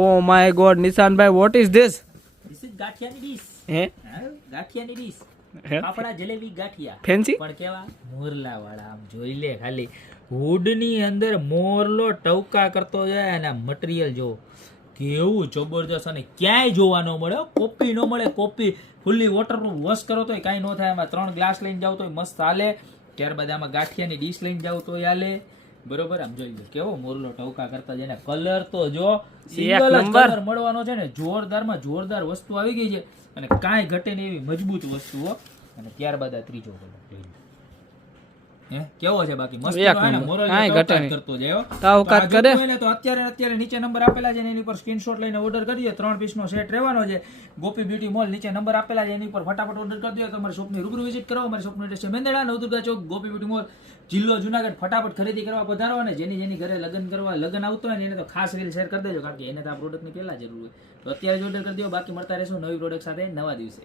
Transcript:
O my god નિશાનભાઈ what is this this is ગાંઠિયાની dish. હે? ગાંઠિયાની dish. હે? જલેબી ગાંઠિયા. ફેન્સી પણ કેવા? મોરલા વાળા આમ જોઈ લે ખાલી. હુડની અંદર મોરલો ટવકા કરતો જાય અને મટીરિયલ જો કેવું જબરજસ્ત અને ક્યાંય જોવા ન મળે કોપી ન મળે કોપી ફૂલ્લી વોટરપ્રૂફ વોશ કરો તોય કાંઈ ન થાય. એમાં ત્રણ ગ્લાસ લઈને જાવ તોય મસ્ત હાલે. ત્યારબાદ આમાં ગાંઠિયાની ડીશ લઈને જાવ તોય હાલે. બરોબર? આમ જોઈ લો કેવો મોરલો ટવકા કરતા જેને કલર તો જો સિંગલ કલર મળવાનો છે ને જોરદારમાં જોરદાર વસ્તુ આવી ગઈ છે. અને કાંઈ ઘટે નહીં એવી મજબૂત વસ્તુઓ અને ત્યારબાદ આ ત્રીજો કલર જોઈ લો. હે કેવો છે બાકી? મસ્ત. કરતો જાય તાવકાત કરે. તો અત્યારે અત્યારે નીચે નંબર આપેલા છે ને એની ઉપર સ્ક્રીનશોટ લઈને ઓર્ડર કરીએ દો. ત્રણ પીસનો સેટ રહેવાનો છે. ગોપી બ્યુટી મોલ નીચે નંબર આપેલા છે એની પર ફટાફટ ઓર્ડર કરી દો. તમારી શોપની રૂબરૂ વિઝિટ કરો અમારી શોપનું એડ્રેસ છે મેંદડા નવદુર્ગા ચોક ગોપી બ્યુટી મોલ જિલ્લો જુનાગઢ. ફટાફટ ખરીદી કરવા પધારો અને જેની જેની ઘરે લગ્ન કરવા લગ્ન આવતો હોય ને એને તો ખાસ રીલ શેર કરી દેજો કારણ કે એને તો આ પ્રોડક્ટની પહેલા જરૂર હોય. તો અત્યારે જ ઓર્ડર કરી દો. બાકી મળતા રહેશું નવી પ્રોડક્ટ સાથે નવા દિવસે.